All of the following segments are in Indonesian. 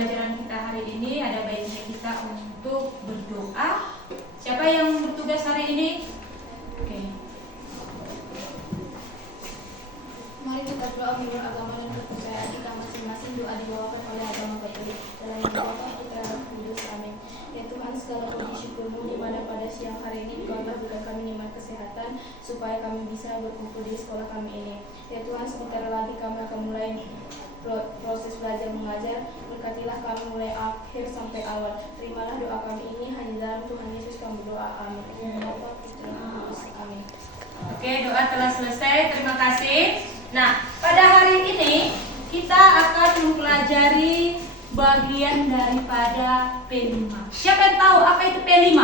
pembelajaran kita hari ini ada baiknya kita untuk berdoa. Siapa yang bertugas hari ini? Oke. Mari kita doa menurut agama dan kepercayaan kita masing-masing. Doa dibawakan oleh agama Katolik. Dalam nama Bapa, Putra, dan Roh Kudus. Amin. Ya Tuhan, segala puji syukur-Mu di mana pada siang hari ini Engkau telah berikan kami nikmat kesehatan supaya kami bisa berkumpul di sekolah kami ini. Ya Tuhan, sebentar lagi kami akan mulai proses belajar mengajar. Berkatilah kami mulai akhir sampai awal. Terimalah doa kami ini hanya dalam Tuhan Yesus kami berdoa. Amin. Ya Bapa, Putra, dan Roh Kudus. Amin. Oke, doa telah selesai. Terima kasih. Nah, pada hari ini kita akan mempelajari bagian daripada P5. Siapa yang tahu apa itu P5?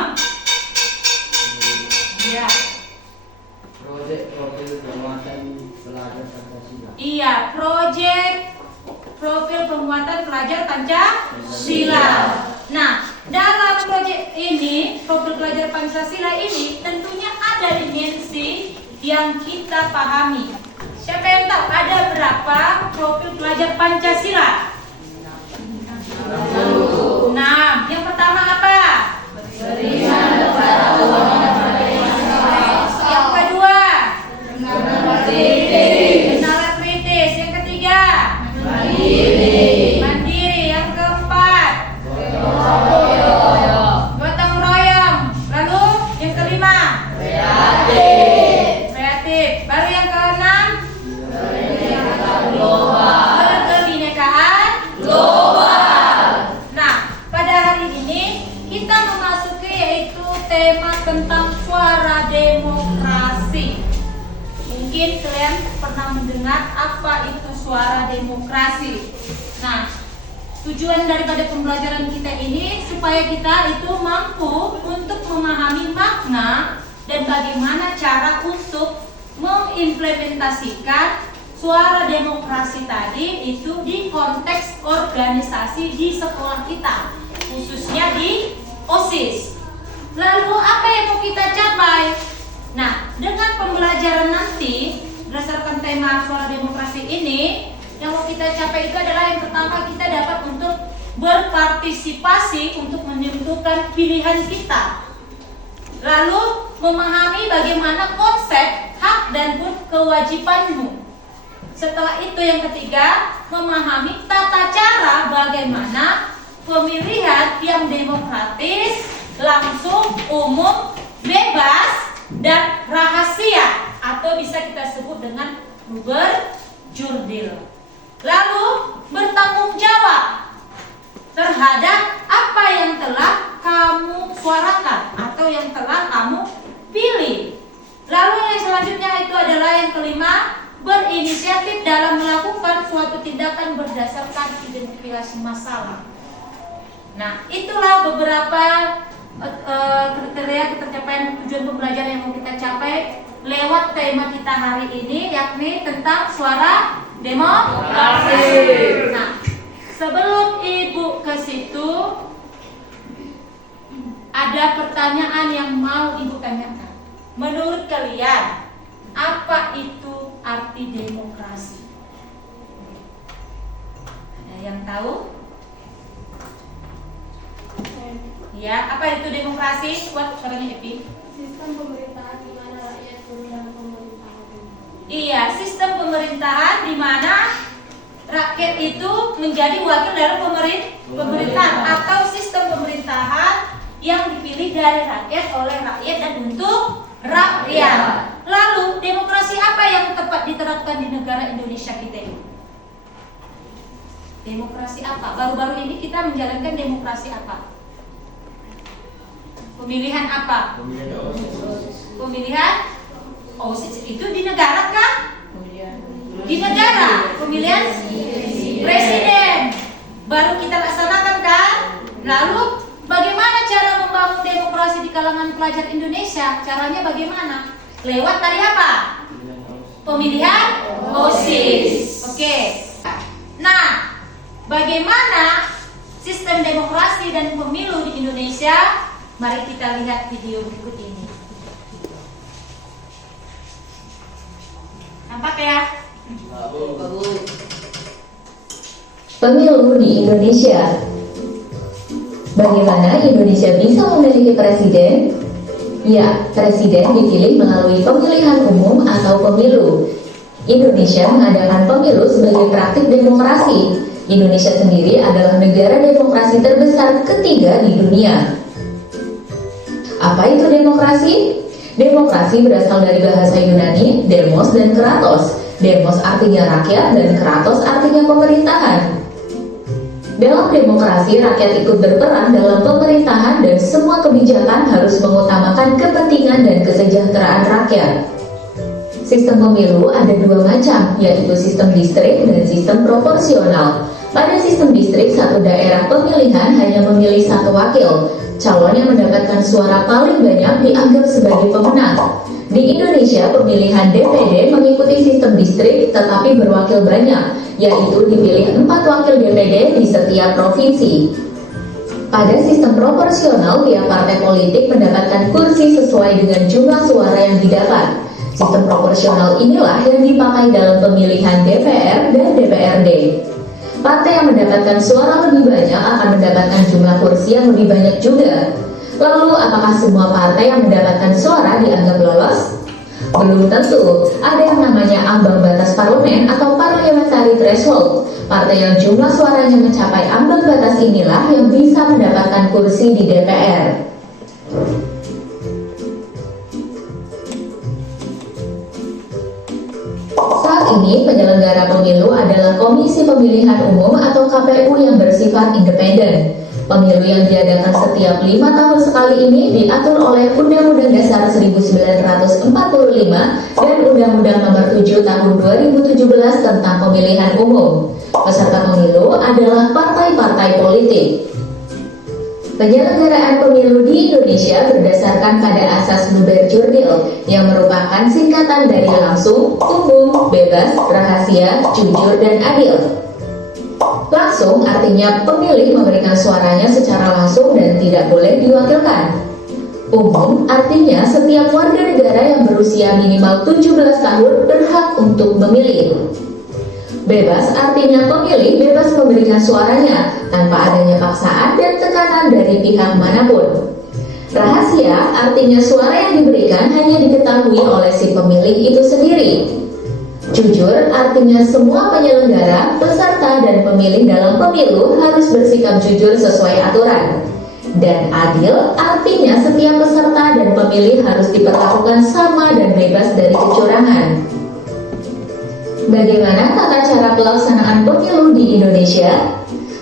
Ya. Proyek profil penguatan pelajar Pancasila. Iya, proyek profil penguatan pelajar Pancasila. Nah, dalam proyek ini, profil pelajar Pancasila ini tentunya ada dimensi yang kita pahami. Siapa yang tahu ada berapa profil pelajar Pancasila? 6. Yang pertama apa? Beriman kepada Allah dan kepada Yesus. Yang kedua? Mandiri. Kenalan kritis. Yang ketiga? Mandiri. Mandiri. Yang keempat? Gotong royong. Lalu yang kelima? Kreatif. Kreatif. Baru yang keenam? Global. Berkebinekaan Global. Nah, pada hari ini kita memasuki yaitu tema tentang suara demokrasi. Mungkin kalian pernah mendengar apa itu suara demokrasi. Nah, tujuan daripada pembelajaran kita ini supaya kita itu mampu untuk memahami makna dan bagaimana cara untuk mengimplementasikan suara demokrasi tadi itu di konteks organisasi di sekolah kita, khususnya di OSIS. Lalu apa yang mau kita capai? Nah, dengan pembelajaran nanti berdasarkan tema suara demokrasi ini, yang mau kita capai itu adalah yang pertama kita dapat untuk berpartisipasi untuk menentukan pilihan kita. Lalu memahami bagaimana konsep hak dan kewajibanmu. Setelah itu yang ketiga, memahami tata cara bagaimana pemilihan yang demokratis, langsung, umum, bebas, dan rahasia atau bisa kita sebut dengan berjurdil. Lalu bertanggung jawab terhadap apa yang telah kamu suarakan atau yang telah kamu pilih. Lalu yang selanjutnya itu adalah yang kelima, berinisiatif dalam melakukan suatu tindakan berdasarkan identifikasi masalah. Nah, itulah beberapa kriteria ketercapaian tujuan pembelajaran yang mau kita capai lewat tema kita hari ini, yakni tentang suara demokrasi. Nah, sebelum Ibu ke situ, ada pertanyaan yang mau Ibu tanyakan. Menurut kalian, apa itu arti demokrasi? Ada yang tahu? Ya, apa itu demokrasi? Buat suaranya Epi. Sistem pemerintahan di mana rakyat turun dalam pemerintahan. Iya, sistem pemerintahan di mana rakyat itu menjadi wakil dalam pemerintahan atau sistem pemerintahan yang dipilih dari rakyat oleh rakyat dan untuk rakyat. Lalu demokrasi apa yang tepat diterapkan di negara Indonesia kita ini? Demokrasi apa? Baru-baru ini kita menjalankan demokrasi apa? Pemilihan apa? Pemilihan OSIS itu di negara kan? Di negara. Pemilihan presiden baru kita laksanakan kan? Lalu bagaimana cara membangun demokrasi di kalangan pelajar Indonesia? Caranya bagaimana? Lewat tadi apa? Pemilihan OSIS. Oke. Nah, bagaimana sistem demokrasi dan pemilu di Indonesia? Mari kita lihat video berikut ini. Nampak ya? Pemilu di Indonesia. Bagaimana Indonesia bisa memiliki presiden? Ya, presiden dipilih melalui pemilihan umum atau pemilu. Indonesia mengadakan pemilu sebagai praktik demokrasi. Indonesia sendiri adalah negara demokrasi terbesar ketiga di dunia. Apa itu demokrasi? Demokrasi berasal dari bahasa Yunani, demos dan kratos. Demos artinya rakyat dan kratos artinya pemerintahan. Dalam demokrasi, rakyat ikut berperan dalam pemerintahan dan semua kebijakan harus mengutamakan kepentingan dan kesejahteraan rakyat. Sistem pemilu ada dua macam, yaitu sistem distrik dan sistem proporsional. Pada sistem distrik, satu daerah pemilihan hanya memilih satu wakil. Calon yang mendapatkan suara paling banyak dianggap sebagai pemenang. Di Indonesia, pemilihan DPD mengikuti sistem distrik tetapi berwakil banyak, yaitu dipilih 4 wakil DPD di setiap provinsi. Pada sistem proporsional, tiap partai politik mendapatkan kursi sesuai dengan jumlah suara yang didapat. Sistem proporsional inilah yang dipakai dalam pemilihan DPR dan DPRD. Partai yang mendapatkan suara lebih banyak akan mendapatkan jumlah kursi yang lebih banyak juga. Lalu, apakah semua partai yang mendapatkan suara dianggap lolos? Belum tentu. Ada yang namanya ambang batas parlemen atau parliamentary threshold. Partai yang jumlah suaranya mencapai ambang batas inilah yang bisa mendapatkan kursi di DPR. Saat ini, penyelenggara pemilu adalah Komisi Pemilihan Umum atau KPU yang bersifat independen. Pemilu yang diadakan setiap 5 tahun sekali ini diatur oleh Undang-Undang Dasar 1945 dan Undang-Undang Nomor 7 Tahun 2017 tentang Pemilihan Umum. Peserta pemilu adalah partai-partai politik. Penyelenggaraan pemilu di Indonesia berdasarkan pada asas Luber-Jurdil yang merupakan singkatan dari langsung, umum, bebas, rahasia, jujur, dan adil. Langsung artinya pemilih memberikan suaranya secara langsung dan tidak boleh diwakilkan. Umum artinya setiap warga negara yang berusia minimal 17 tahun berhak untuk memilih. Bebas artinya pemilih bebas memberikan suaranya tanpa adanya paksaan dan tekanan dari pihak manapun. Rahasia artinya suara yang diberikan hanya diketahui oleh si pemilih itu sendiri. Jujur artinya semua penyelenggara, peserta, dan pemilih dalam pemilu harus bersikap jujur sesuai aturan. Dan adil artinya setiap peserta dan pemilih harus diperlakukan sama dan bebas dari kecurangan. Bagaimana tata cara pelaksanaan pemilu di Indonesia?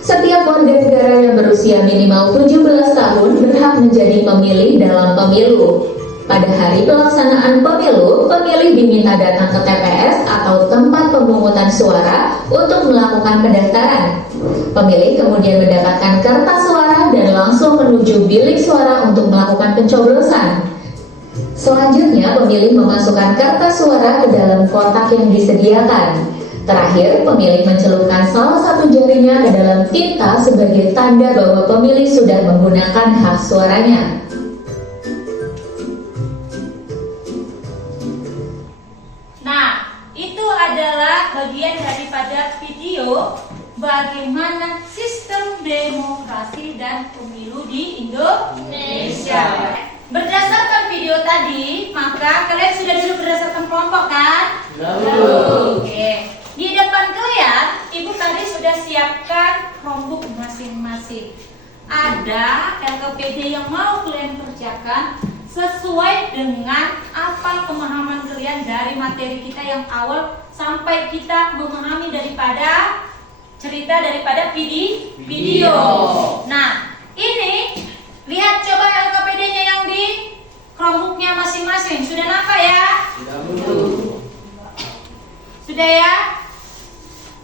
Setiap warga negara yang berusia minimal 17 tahun berhak menjadi pemilih dalam pemilu. Pada hari pelaksanaan pemilu, pemilih diminta datang ke TPS atau tempat pemungutan suara untuk melakukan pendaftaran. Pemilih kemudian mendapatkan kertas suara dan langsung menuju bilik suara untuk melakukan pencoblosan. Selanjutnya, pemilih memasukkan kertas suara ke dalam kotak yang disediakan. Terakhir, pemilih mencelupkan salah satu jarinya ke dalam tinta sebagai tanda bahwa pemilih sudah menggunakan hak suaranya. Nah, itu adalah bagian daripada video bagaimana sistem demokrasi dan pemilu di Indonesia. Berdasarkan video tadi, maka kalian sudah duduk berdasarkan kelompok kan? Oke. Di depan kalian, ibu tadi sudah siapkan Chromebook masing-masing. Ada LKPD yang mau kalian kerjakan sesuai dengan apa pemahaman kalian dari materi kita yang awal sampai kita memahami daripada cerita daripada video. Nah, ini lihat coba LKPD-nya yang di Chromebook-nya masing-masing. Sudah nampak ya? Sudah ya?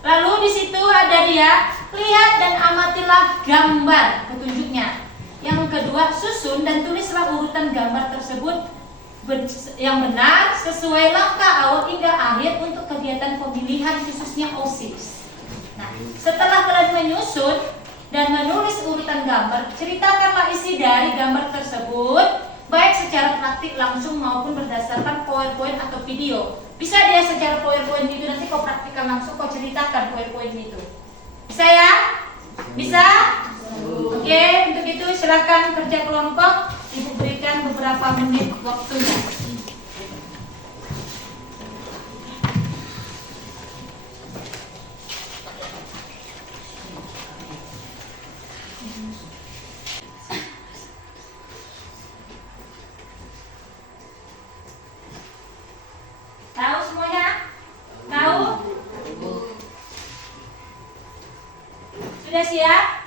Lalu di situ ada dia, lihat dan amatilah gambar petunjuknya. Yang kedua, susun dan tulislah urutan gambar tersebut yang benar sesuai langkah awal hingga akhir untuk kegiatan pemilihan khususnya OSIS. Nah, setelah kalian menyusun dan menulis urutan gambar, ceritakanlah isi dari gambar tersebut baik secara praktik langsung maupun berdasarkan PowerPoint atau video. Bisa dia secara PowerPoint itu nanti kau praktikkan langsung, kau ceritakan PowerPoint itu. Bisa ya? Bisa? Oke, untuk itu silakan kerja kelompok. Ibu berikan beberapa menit waktunya. Tahu semuanya? Tahu? Sudah siap?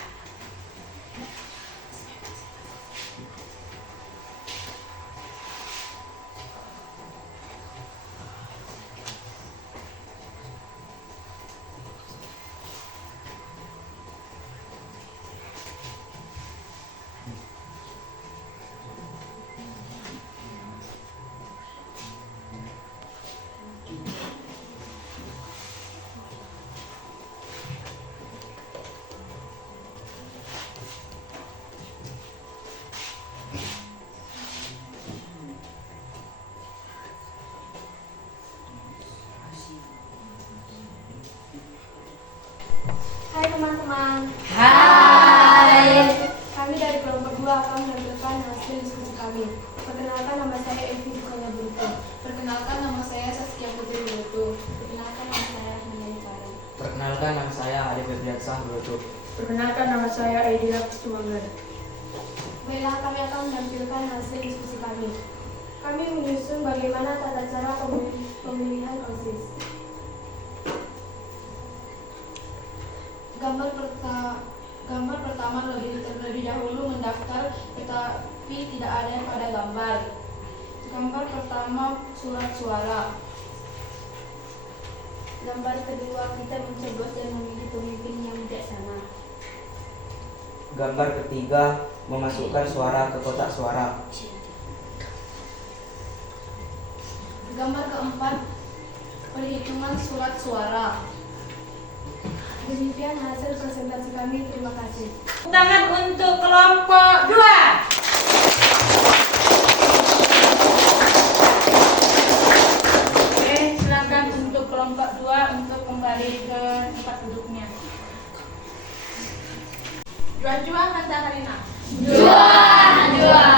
Hai teman-teman. Hai. Kami dari kelompok 2 akan menampilkan hasil diskusi kami. Perkenalkan, nama saya Evi Bukanya Bruto. Perkenalkan, nama saya Saskia Putri Bruto. Perkenalkan, nama saya Hanyani Kari. Perkenalkan, nama saya Adi Febriansah Broto. Perkenalkan, nama saya Aidila Kustumanggar. Baiklah, kami akan menampilkan hasil diskusi kami. Kami menyusun bagaimana tata cara pemilihan OSIS. Gambar pertama terlebih dahulu mendaftar, tetapi tidak ada pada gambar. Gambar pertama surat suara. Gambar kedua kita mencoblos dan memilih pemimpin yang bijaksana. Gambar ketiga, memasukkan suara ke kotak suara. Gambar keempat, perhitungan surat suara. Demikian hasil presentasi kami. Terima kasih. Tangan untuk kelompok 2. Oke, silakan untuk kelompok 2 untuk kembali ke tempat duduknya. Juan kata Karina. Dua.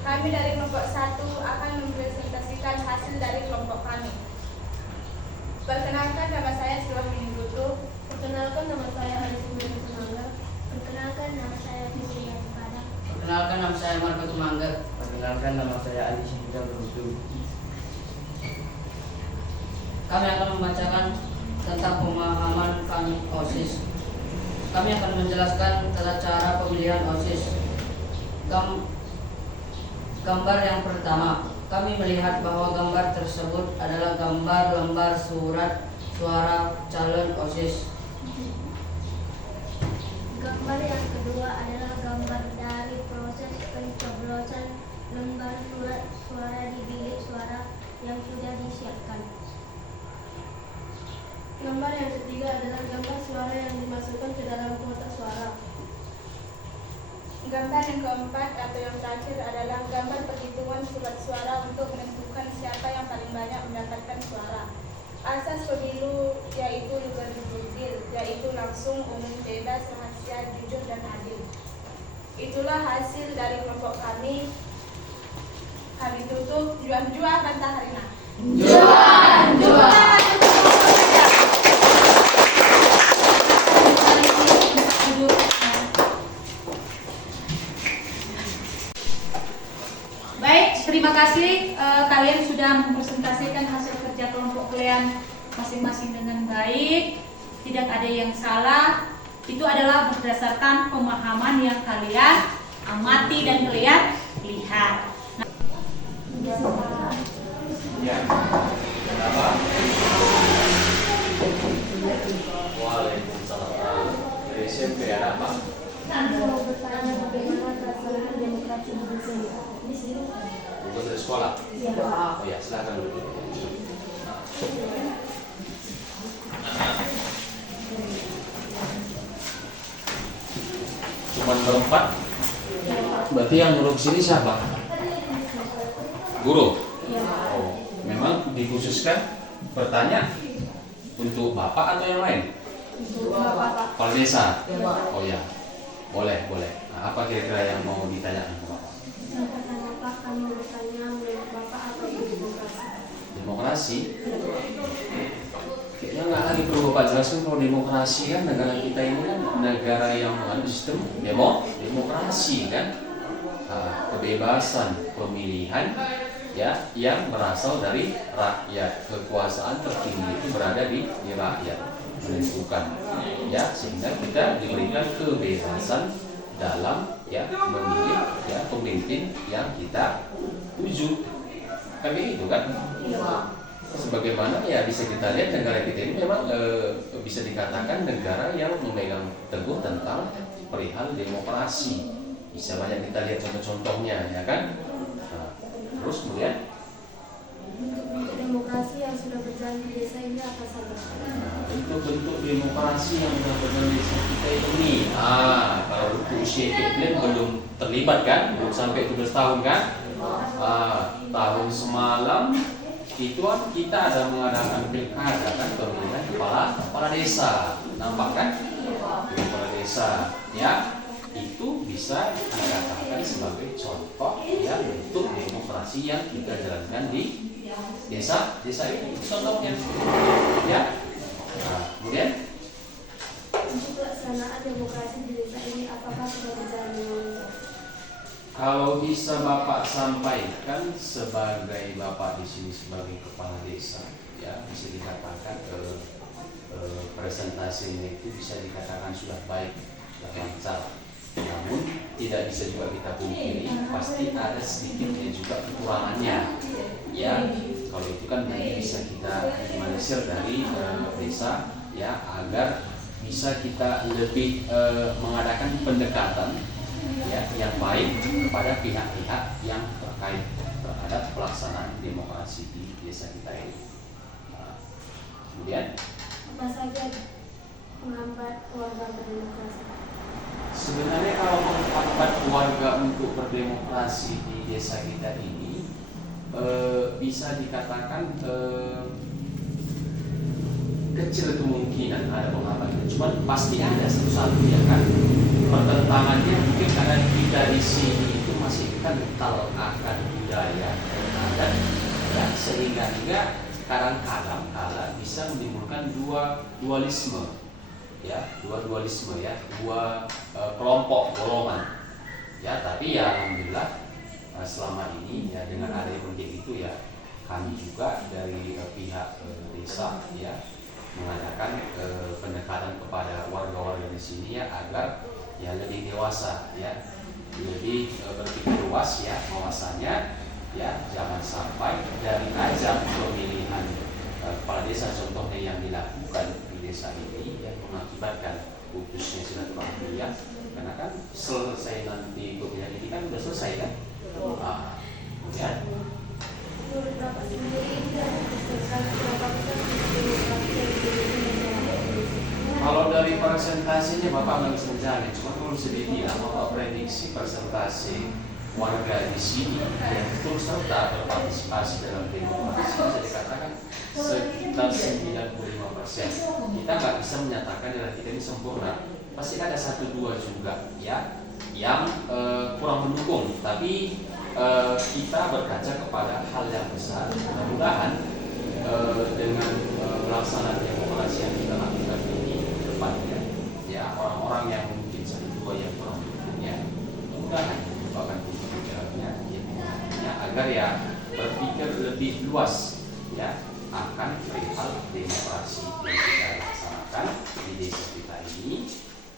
Kami dari kelompok 1 akan mempresentasikan hasil dari kelompok kami. Perkenalkan, nama saya Silvini Bruto. Perkenalkan, nama saya Arisina Tumanggar. Perkenalkan, nama saya Fitriya Padang. Perkenalkan, nama saya Marco Tumanggar. Perkenalkan, nama saya Ali Syahida Broto. Kami akan membacakan tentang pemahaman kami OSIS. Kami akan menjelaskan tata cara pemilihan OSIS. Gambar yang pertama, kami melihat bahwa gambar tersebut adalah gambar lembar surat suara calon OSIS. Gambar yang kedua adalah gambar dari proses pencoblosan lembar surat suara di bilik suara yang sudah disiapkan. Gambar yang ketiga adalah gambar suara yang dimasukkan ke dalam kotak suara. Gambar yang keempat atau yang terakhir adalah gambar perhitungan surat suara untuk menentukan siapa yang paling banyak mendapatkan suara. Asas pemilu yaitu liberal, yaitu langsung, umum, bebas, rahasia, jujur, dan adil. Itulah hasil dari kelompok kami. Kami tutup. Juan kata Harina. Baik, terima kasih kalian sudah mempresentasikan hasil kerja kelompok kalian masing-masing dengan baik. Tidak ada yang salah. Itu adalah berdasarkan pemahaman yang kalian amati dan kalian lihat. Ya. Kenapa? Waalaikumsalam. Dari SMP ada apa? Mau bertanya bagaimana pelaksanaan demokrasi di sini. Untuk dari sekolah? Iya. Oh ya, silakan dulu. Cuman berempat? Berarti yang nyuruh sini siapa? Guru? Oh, memang dikhususkan bertanya untuk bapak atau yang lain? Untuk Bapak. Kepala desa? Oh ya, boleh. Nah, apa kira-kira yang mau ditanyakan ke Bapak? Yang pertama Pak, kami bertanya menurut Bapak apa itu demokrasi? Demokrasi? Kayaknya nggak lagi perlu Bapak jelaskan kalau demokrasi kan negara kita ini kan negara yang mengandung sistem demokrasi kan. Kebebasan pemilihan ya yang berasal dari rakyat, kekuasaan tertinggi itu berada di rakyat menentukan ya, sehingga kita diberikan kebebasan dalam ya memilih ya pemimpin yang kita tuju kan begitu kan. Sebagaimana ya bisa kita lihat negara kita ini memang bisa dikatakan negara yang memegang teguh tentang perihal demokrasi. Bisa banyak kita lihat contoh-contohnya ya kan. Nah, terus kemudian Bentuk demokrasi yang sudah berjalan di desa ini apa saja? bentuk demokrasi yang sudah berjalan di desa kita ini. Kalau untuk usia Keplen belum terlibat kan, belum sampai 17 tahun kan. Tahun semalam itu kan kita ada mengadakan pilkada kan, pemilihan kepala desa, nampak kan? Kepala desa ya. Itu bisa dikatakan sebagai contoh ya bentuk demokrasi yang kita jalankan di desa ini contohnya ya. Kemudian Untuk pelaksanaan demokrasi di desa ini apakah sudah berjalan dengan lancar? kalau bisa Bapak sampaikan sebagai Bapak di sini sebagai kepala desa ya, bisa dikatakan presentasinya itu bisa dikatakan sudah baik, sudah lancar. Namun tidak bisa juga kita pungkiri, pasti ada sedikitnya juga kekurangannya. Ya, kalau itu kan nanti bisa kita minimalisir dari desa ya, agar bisa kita lebih mengadakan pendekatan ya yang baik kepada pihak-pihak yang terkait terhadap pelaksanaan demokrasi di desa kita ini. Kemudian Apa saja menghambat warga berdemokrasi? sebenarnya kalau menghambat warga untuk berdemokrasi di desa kita ini bisa dikatakan kecil kemungkinan ada penghambat, cuman pasti ada satu ya kan. Pertentangannya mungkin karena kita di sini itu masih kental akan budaya dan adat ya, sehingga kadang-kadang bisa menimbulkan dualisme ya, dua kelompok golongan ya. Tapi ya alhamdulillah selama ini ya dengan adanya proyek itu ya, kami juga dari pihak desa ya mengadakan pendekatan kepada warga-warga di sini ya, agar ya lebih dewasa ya, lebih berpikir luas ya, bahwasanya ya jangan sampai dari ajang pemilihan kepala desa contohnya yang dilakukan di desa ini yang mengakibatkan putusnya silaturahmi ya, karena kan selesai nanti pemilihan ini kan sudah selesai kan. Kemudian Menurut Bapak sendiri dari presentasi berapa besar demokrasi yang dimiliki kalau dari presentasinya Bapak nggak bisa menjamin, cuma kalau bisa dibilang Bapak prediksi presentasi warga di sini yang terus serta berpartisipasi dalam demokrasi bisa dikatakan sekitar 95%. Kita nggak bisa menyatakan negara kita ini sempurna, pasti ada 1-2 juga ya yang kurang mendukung, tapi kita berkaca kepada hal yang besar. Mudah-mudahan dengan pelaksanaan demokrasi yang kita lakukan ini ke depannya ya, orang-orang yang mungkin 1-2 yang kurang mendukungnya mudah-mudahan merupakan pemikirannya ya, agar ya berpikir lebih luas ya akan perihal demokrasi yang kita laksanakan di desa kita ini,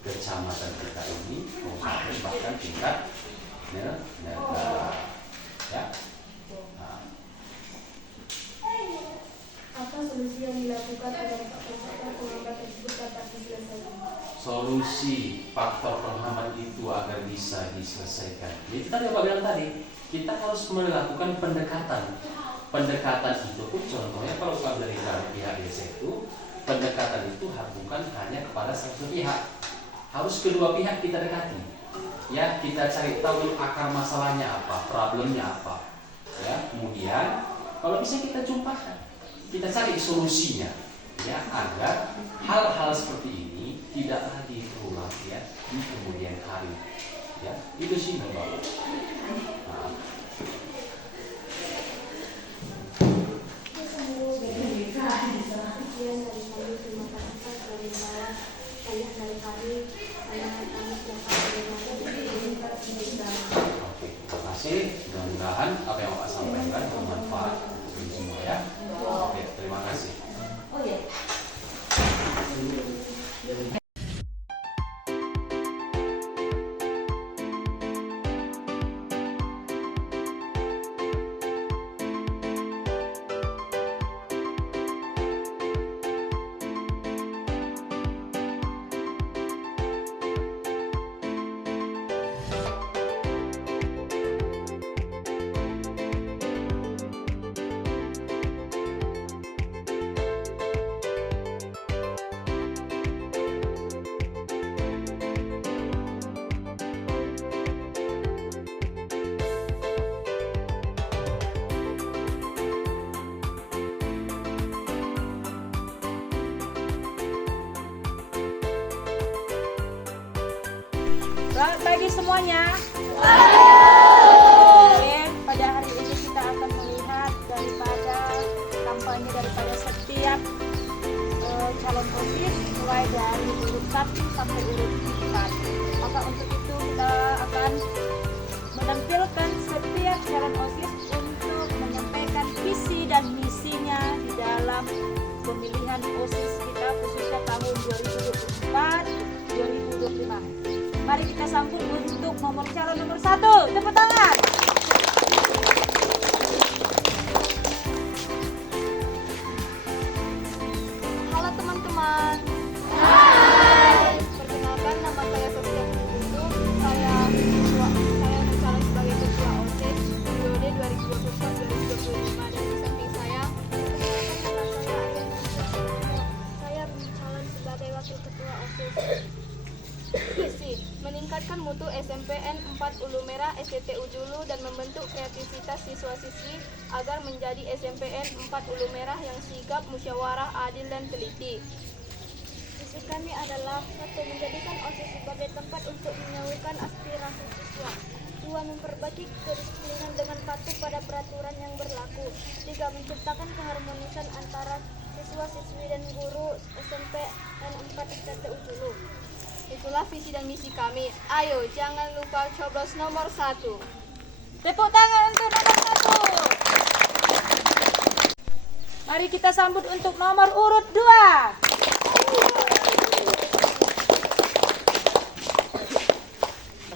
kecamatan kita ini, kabupaten, bahkan tingkat negara ya. apa solusi yang dilakukan agar faktor penghambat tersebut dapat diselesaikan? Solusi faktor penghambat itu agar bisa diselesaikan. Jadi tadi Bapak bilang tadi, kita harus melakukan pendekatan. Pendekatan itu pun contohnya kalau dari pihak desa itu, pendekatan itu bukan hanya kepada satu pihak, harus kedua pihak kita dekati. Ya, kita cari tahu akar masalahnya apa, problemnya apa. Ya, kemudian kalau bisa kita jumpakan, kita cari solusinya. ya, agar hal-hal seperti ini tidak lagi terulang ya di kemudian hari. Ya, itu sih Bapak. Nah, oke, terima kasih. Mudah-mudahan apa yang Bapak sampaikan bermanfaat untuk semua ya. Oke, terima kasih. Selamat pagi semuanya. Oke, pada hari ini kita akan melihat daripada kampanye daripada setiap calon OSIS mulai dari urut 1 sampai urut 4. Maka untuk itu kita akan menampilkan setiap calon OSIS untuk menyampaikan visi dan misinya di dalam pemilihan OSIS kita khususnya tahun 2024-2025. Mari kita sambut untuk calon nomor 1. Tepuk tangan. Halo teman-teman. Hai. Perkenalkan, nama saya Sofia Putu. Saya mencalon sebagai ketua OSIS periode 2024-2025 dan di samping saya. Saya mencalon sebagai wakil ketua OSIS. Visi, meningkatkan mutu SMPN 4 Ulu Merah STT Ujulu dan membentuk kreativitas siswa-siswi agar menjadi SMPN 4 Ulu Merah yang sigap, musyawarah, adil, dan teliti. Visi kami adalah 1. Menjadikan OSIS sebagai tempat untuk menyalurkan aspirasi siswa. 2. Memperbaiki kedisiplinan dengan patuh pada peraturan yang berlaku. 3. Menciptakan keharmonisan antara siswa-siswi dan guru SMPN 4 STT Ujulu. Itulah visi dan misi kami. Ayo, jangan lupa coblos nomor 1. Tepuk tangan untuk nomor 1. Mari kita sambut untuk nomor urut 2.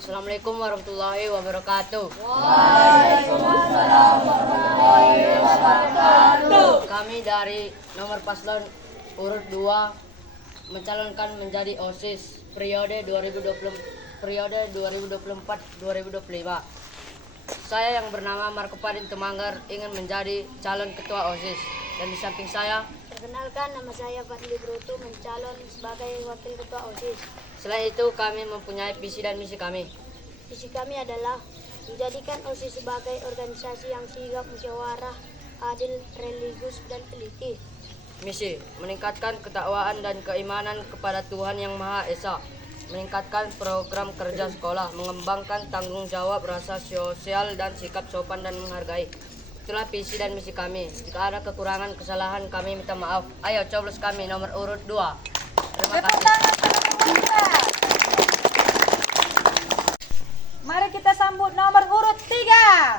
Assalamualaikum warahmatullahi wabarakatuh. Waalaikumsalam warahmatullahi wabarakatuh. Kami dari nomor paslon urut 2 mencalonkan menjadi OSIS periode 2024-2025. Saya yang bernama Marco Padin Tumanggar ingin menjadi calon ketua OSIS, dan di samping saya Perkenalkan, nama saya Fadli Brutu, mencalon sebagai wakil ketua OSIS. selain itu kami mempunyai visi dan misi kami. Visi kami adalah menjadikan OSIS sebagai organisasi yang sigap, musyawarah, adil, religius, dan teliti. Misi, meningkatkan ketakwaan dan keimanan kepada Tuhan Yang Maha Esa, meningkatkan program kerja sekolah, mengembangkan tanggung jawab, rasa sosial, dan sikap sopan dan menghargai. Itulah visi dan misi kami. Jika ada kekurangan, kesalahan, kami minta maaf. Ayo coblos kami nomor urut 2. Terima Tepuk kasih. tangan untuk nomor 2. Mari kita sambut nomor urut 3.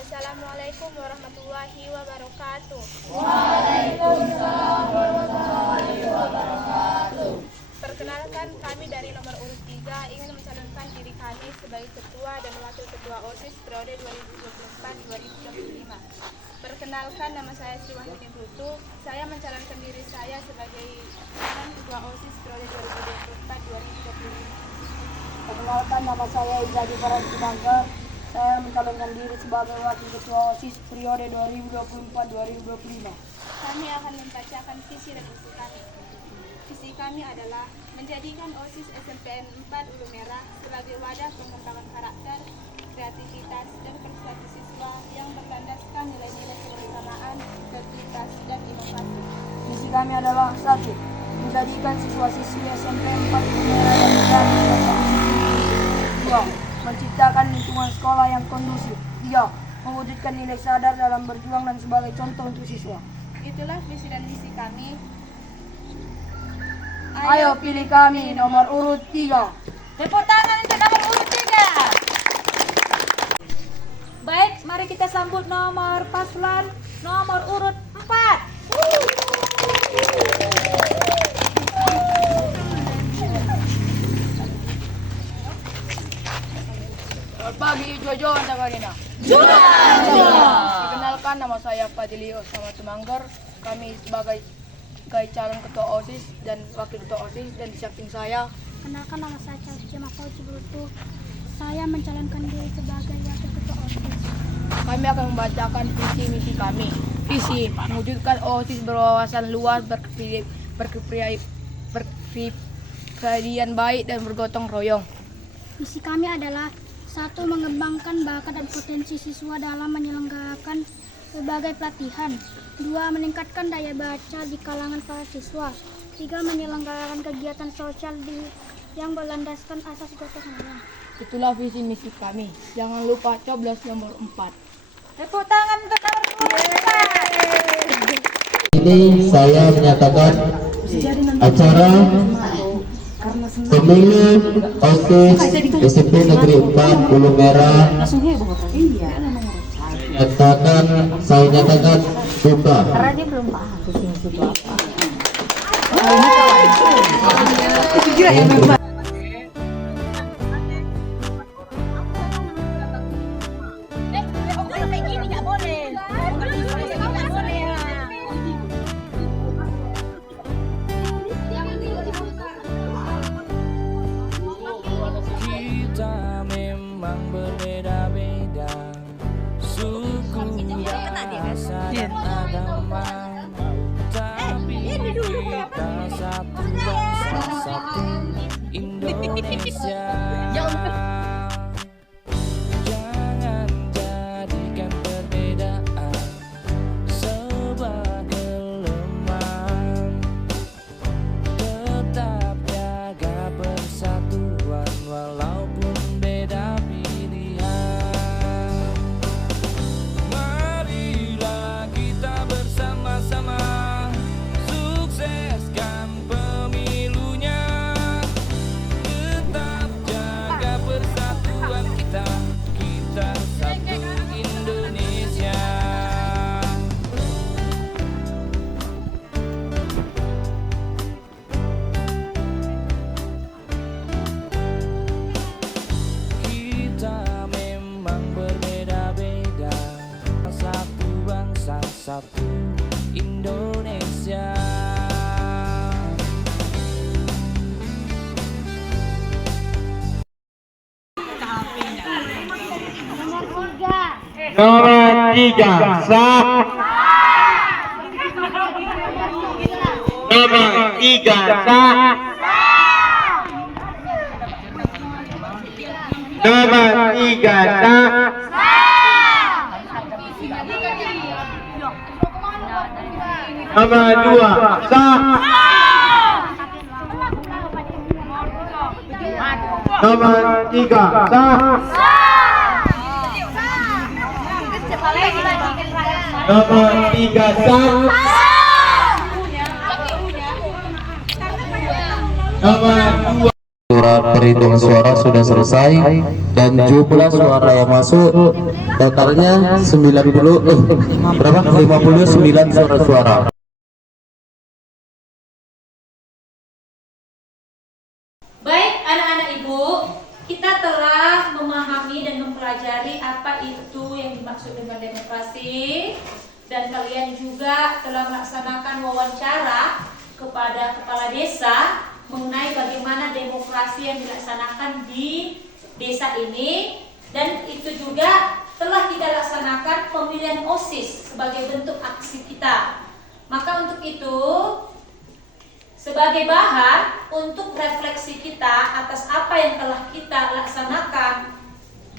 Assalamualaikum warahmatullahi wabarakatuh. Waalaikumsalam warahmatullahi wabarakatuh. Perkenalkan, kami dari nomor urut 3 ingin mencalonkan diri kami sebagai ketua dan wakil ketua OSIS periode 2024-2025. Perkenalkan, nama saya Sri Wahyuni Brutu. Saya mencalonkan diri saya sebagai calon ketua OSIS periode 2024-2025. Perkenalkan, nama saya Izadi Farhan Tumanggar. Saya mencalonkan diri sebagai wakil ketua OSIS periode 2024-2025. Kami akan membacakan visi dan misi kami. Visi kami adalah menjadikan OSIS SMPN 4 Ulu Merah sebagai wadah pengembangan karakter, kreativitas, dan prestasi siswa yang berlandaskan nilai-nilai kebersamaan, integritas, dan inovasi. Misi kami adalah 1. Menjadikan siswa-siswi SMP 4 Bumera yang berdamai dan kondusif. 2. Menciptakan lingkungan sekolah yang kondusif. 3. Mewujudkan nilai sadar dalam berjuang dan sebagai contoh untuk siswa. Itulah visi dan misi kami. Ayo pilih kami nomor urut 3. Tepuk tangan untuk nomor urut 3. Baik, mari kita sambut nomor paslon nomor urut 4. Selamat pagi, Jojo Antakarina. Perkenalkan, nama saya Fadilio Sama Tumanggar. Kami sebagai calon ketua OSIS dan wakil ketua OSIS, dan di samping saya Kenalkan, nama saya Chelsea Mafauzi Brutu. Saya mencalonkan diri sebagai wakil ketua OSIS. kami akan membacakan visi misi kami. Visi mewujudkan OSIS berwawasan luas, berkepribadian baik dan bergotong royong. Misi kami adalah 1. Mengembangkan bakat dan potensi siswa dalam menyelenggarakan berbagai pelatihan. 2. Meningkatkan daya baca di kalangan para siswa. 3. Menyelenggarakan kegiatan sosial yang berlandaskan asas gotong royong. Itulah visi misi kami. Jangan lupa coblos nomor 4. Tepuk tangan untuk nomor urut 4. Ini saya menyatakan acara pemilu OSIS SMP Negeri 4 Bumera saya nyatakan buka. Kita memang berbeda-beda, suku, rasa, dan agama, tapi kita satu bangsa, satu Indonesia. Jangan jadikan perbedaan sebuah kelemahan, tetap jaga persatuan walaupun beda pilihan. Marilah kita bersama-sama sukseskan pemilunya, tetap jaga persatuan kita satu Indonesia. Kita memang berbeda-beda, satu bangsa, satu Indonesia. Nomor 3 sah. Nomor 3 sah. Nomor 3 sah. Nomor 2 sah. Nomor 3 sah. Nomor 3 sah. Nomor 2. Surat perhitungan suara sudah selesai dan jumlah suara yang masuk totalnya 59 suara. Baik anak-anak ibu, kita telah memahami dan mempelajari apa itu yang dimaksud dengan demokrasi, dan kalian juga telah melaksanakan wawancara kepada kepala desa mengenai bagaimana demokrasi yang dilaksanakan di desa ini, dan itu juga telah kita laksanakan pemilihan OSIS sebagai bentuk aksi kita. Maka untuk itu, sebagai bahan untuk refleksi kita atas apa yang telah kita laksanakan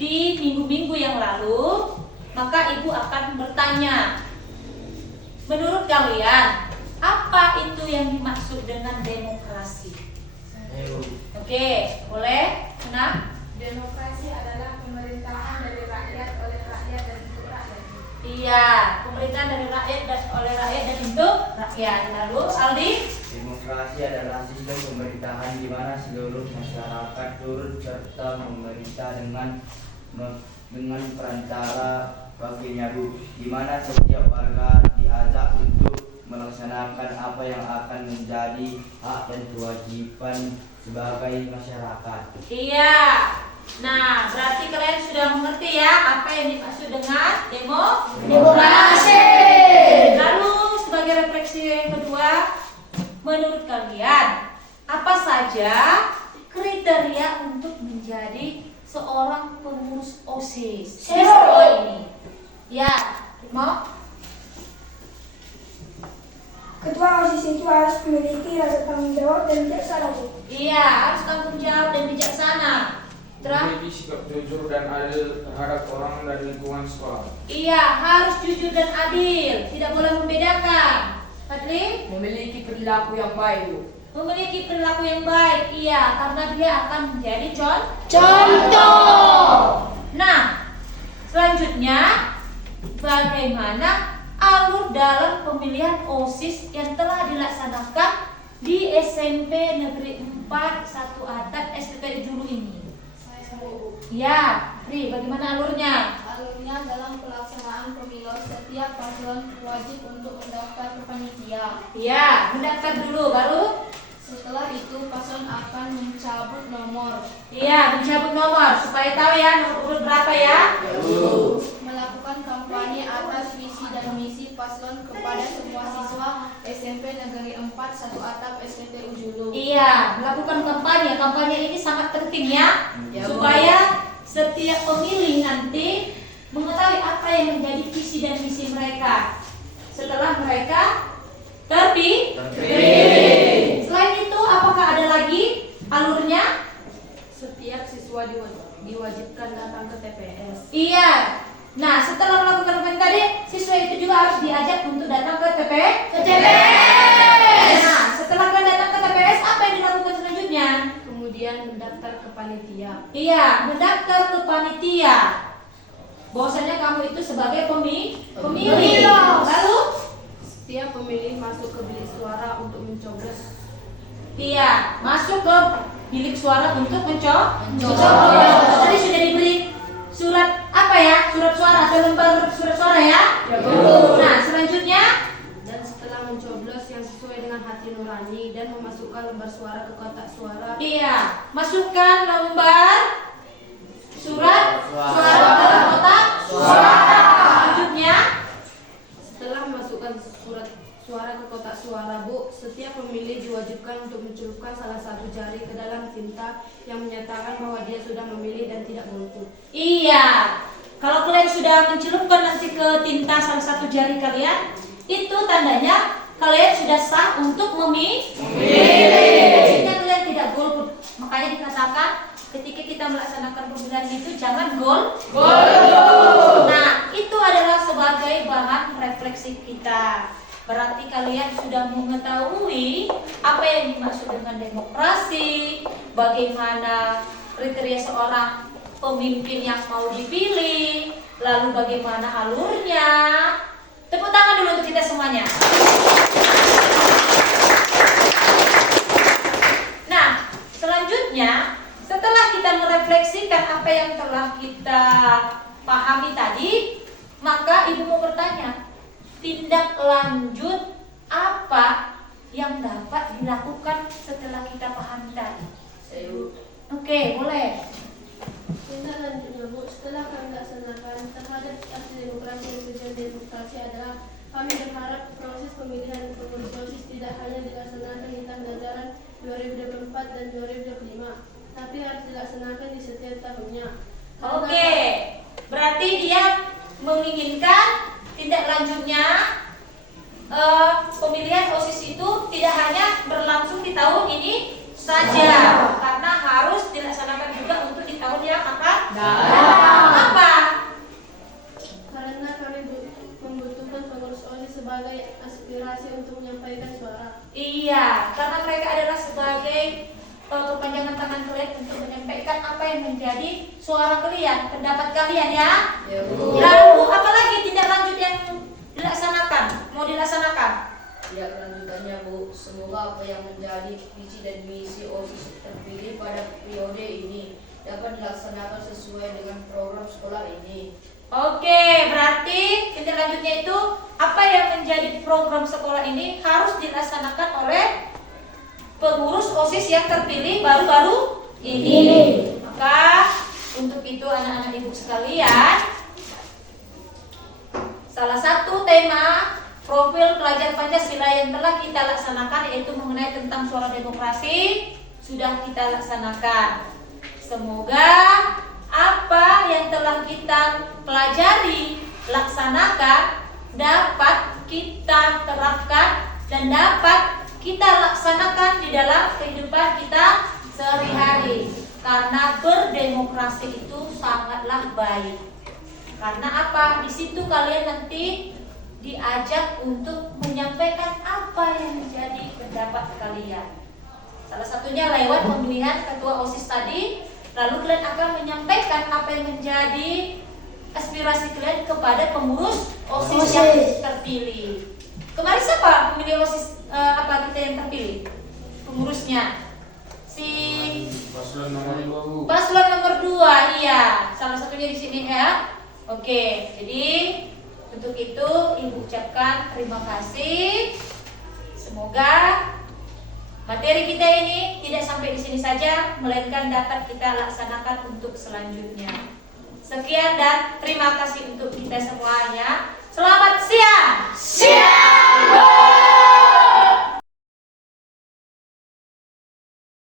di minggu-minggu yang lalu, maka ibu akan bertanya, menurut kalian apa itu yang dimaksud dengan demokrasi? Oke, boleh? Nah, Demokrasi adalah pemerintahan dari rakyat oleh rakyat dan untuk rakyat. iya, pemerintahan dari rakyat dan oleh rakyat dan untuk rakyat. Lalu, Aldi? Demokrasi adalah sistem pemerintahan di mana seluruh masyarakat turut serta memerintah dengan perantara wakilnya, di mana setiap warga diajak untuk melaksanakan apa yang akan menjadi hak dan kewajiban sebagai masyarakat. Iya. Nah, berarti kalian sudah mengerti ya apa yang dimaksud dengan demokrasi. Lalu sebagai refleksi yang kedua, menurut kalian apa saja kriteria untuk menjadi seorang pengurus OSIS ini? Ya, mau? Ketua OSIS itu harus memiliki rasa tanggung jawab dan bijaksana, Bu. Iya, harus tanggung jawab dan bijaksana. Terus? Memiliki sikap jujur dan adil terhadap orang dan lingkungan sekolah. Iya, harus jujur dan adil, tidak boleh membedakan. Fadli? Memiliki perilaku yang baik, Bu. Memiliki perilaku yang baik, iya, karena dia akan menjadi contoh. Nah, selanjutnya bagaimana alur dalam pemilihan OSIS yang telah dilaksanakan di SMP Negeri 4 1 Atap STT Julu ini? Ya, Ri, bagaimana alurnya? Alurnya dalam pelaksanaan pemilu setiap paslon wajib untuk mendaftar ke panitia. Ya, mendaftar dulu, baru? Setelah itu paslon akan mencabut nomor. Iya, mencabut nomor supaya tahu ya nomor urut berapa ya? Melakukan kampanye atas visi dan misi paslon kepada semua siswa SMP Negeri 4 1 Atap SPTU Julu. Iya, melakukan kampanye. Kampanye ini sangat penting ya, supaya setiap pemilih nanti mengetahui apa yang menjadi visi dan misi mereka setelah mereka terpilih. Selain itu, apakah ada lagi alurnya? Setiap siswa diwajibkan datang ke TPS. Iya. Nah, setelah melakukan kampanye tadi, siswa itu juga harus diajak untuk datang ke TPS. Nah, setelah kalian datang ke TPS, apa yang dilakukan selanjutnya? Kemudian mendaftar ke panitia. Iya, mendaftar ke panitia. Bahwasanya kamu itu sebagai pemilih. Lalu, Setiap pemilih masuk ke bilik suara untuk mencoblos. iya, masuk ke bilik suara untuk mencoblos. Tadi sudah diberi surat apa ya? Surat suara atau lembar surat suara ya? Nah, selanjutnya Dan setelah mencoblos yang sesuai dengan hati nurani dan memasukkan lembar suara ke kotak suara. iya, masukkan lembar surat suara ke dalam kotak suara. Selanjutnya, Setelah memasukkan surat suara ke kotak suara, Bu, setiap pemilih diwajibkan untuk mencelupkan salah satu jari ke dalam tinta yang menyatakan bahwa dia sudah memilih dan tidak golput. iya, kalau kalian sudah mencelupkan nanti ke tinta salah satu jari kalian, itu tandanya kalian sudah sah untuk memilih. Jika kalian tidak golput, makanya dikatakan ketika kita melaksanakan pemilihan itu jangan golput. Nah, itu adalah sebagai bahan refleksi kita. Berarti kalian sudah mengetahui apa yang dimaksud dengan demokrasi, bagaimana kriteria seorang pemimpin yang mau dipilih, lalu bagaimana alurnya. Tepuk tangan dulu untuk kita semuanya. Nah, selanjutnya setelah kita merefleksikan apa yang telah kita pahami tadi, maka ibu mau bertanya, tindak lanjut apa yang dapat dilakukan setelah kita pahami tadi? Oke, boleh. Tindak lanjutnya, Bu, setelah kami laksanakan terhadap aksi demokrasi dan tujuan demokrasi adalah kami berharap proses pemilihan pengurus OSIS tidak hanya dilaksanakan di tahun ajaran 2024 dan 2025, tapi harus dilaksanakan di setiap tahunnya. Oke, berarti dia menginginkan tindak lanjutnya pemilihan OSIS itu tidak hanya berlangsung di tahun ini saja, karena harus dilaksanakan juga untuk di tahun yang akan datang. suara kalian, pendapat kalian ya. Ya, Bu. Lalu apalagi tindak lanjut yang dilaksanakan, mau dilaksanakan? Ya, kelanjutannya Bu, semoga apa yang menjadi visi dan misi OSIS terpilih pada periode ini dapat dilaksanakan sesuai dengan program sekolah ini. Oke, berarti tindak lanjutnya itu apa yang menjadi program sekolah ini harus dilaksanakan oleh pengurus OSIS yang terpilih baru-baru ini. Maka untuk itu anak-anak ibu sekalian, salah satu tema profil pelajar Pancasila yang telah kita laksanakan yaitu mengenai tentang suara demokrasi sudah kita laksanakan. Semoga apa yang telah kita pelajari, laksanakan dapat kita terapkan dan dapat kita laksanakan di dalam kehidupan kita sehari-hari. Karena berdemokrasi itu sangatlah baik. Karena apa? Di situ kalian nanti diajak untuk menyampaikan apa yang menjadi pendapat kalian. Salah satunya lewat pemilihan ketua OSIS tadi. Lalu kalian akan menyampaikan apa yang menjadi aspirasi kalian kepada pengurus OSIS yang terpilih. Kemarin siapa pemilih OSIS kita yang terpilih? Pengurusnya si Paslon nomor 2, Bu. Paslon nomor 2, iya. Salah satunya di sini ya. Oke, jadi untuk itu Ibu ucapkan terima kasih. Semoga materi kita ini tidak sampai di sini saja, melainkan dapat kita laksanakan untuk selanjutnya. Sekian dan terima kasih untuk kita semuanya. Selamat